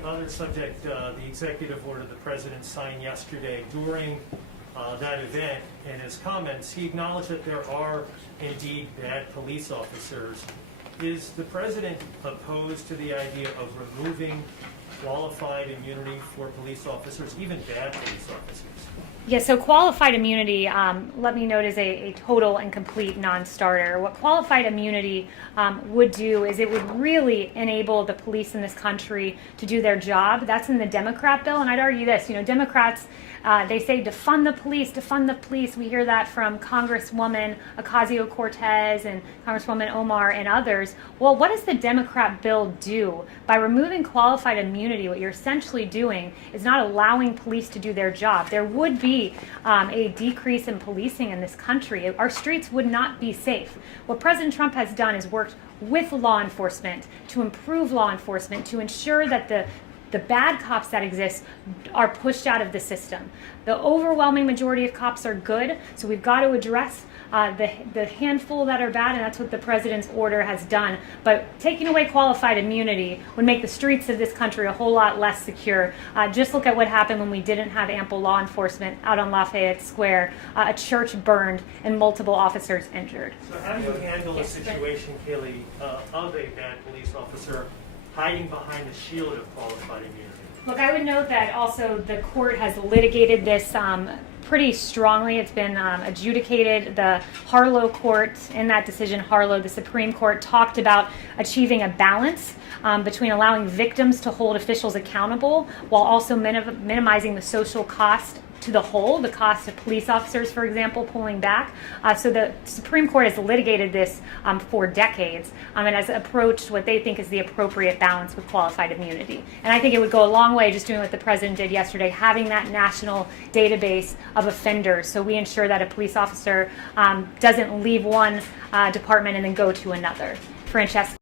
the other subject, the executive order the president signed yesterday, during that event, in his comments, he acknowledged that there are indeed bad police officers. Is the president opposed to the idea of removing qualified immunity for police officers, even bad police officers? Yeah, so qualified immunity, let me note, is a total and complete non-starter. What qualified immunity would do is it would really enable the police in this country to do their job. That's in the Democrat bill, and I'd argue this, Democrats, they say defund the police, defund the police. We hear that from Congresswoman Ocasio-Cortez and Congresswoman Omar and others. Well, what does the Democrat bill do? By removing qualified immunity, what you're essentially doing is not allowing police to do their job. There would be a decrease in policing in this country. Our streets would not be safe. What President Trump has done is worked with law enforcement to improve law enforcement, to ensure that the bad cops that exist are pushed out of the system. The overwhelming majority of cops are good, so we've got to address the handful that are bad, and that's what the president's order has done. But taking away qualified immunity would make the streets of this country a whole lot less secure. Just look at what happened when we didn't have ample law enforcement out on Lafayette Square. A church burned and multiple officers injured. So how do you handle a situation, Kayleigh, of a bad police officer hiding behind the shield of qualified immunity? Look, I would note that also the court has litigated this pretty strongly. It's been adjudicated. The Harlow court, in that decision, Harlow, the Supreme Court, talked about achieving a balance between allowing victims to hold officials accountable while also minimizing the social cost to the whole, the cost of police officers, for example, pulling back. So the Supreme Court has litigated this for decades and has approached what they think is the appropriate balance with qualified immunity. And I think it would go a long way just doing what the president did yesterday, having that national database of offenders, so we ensure that a police officer doesn't leave one department and then go to another. Francesca.